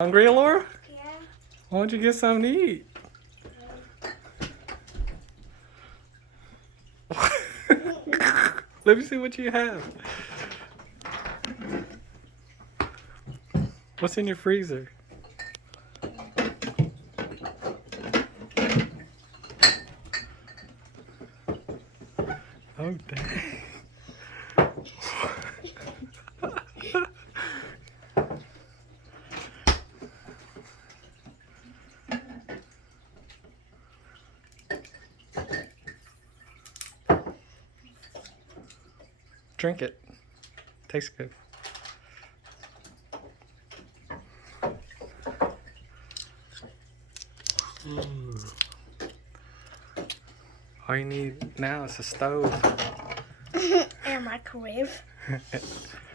Hungry, Alora? Yeah. Why don't you get something to eat? Let me see what you have. What's in your freezer? Oh, dang. Drink it. Tastes good. All you need now is a stove. And a microwave.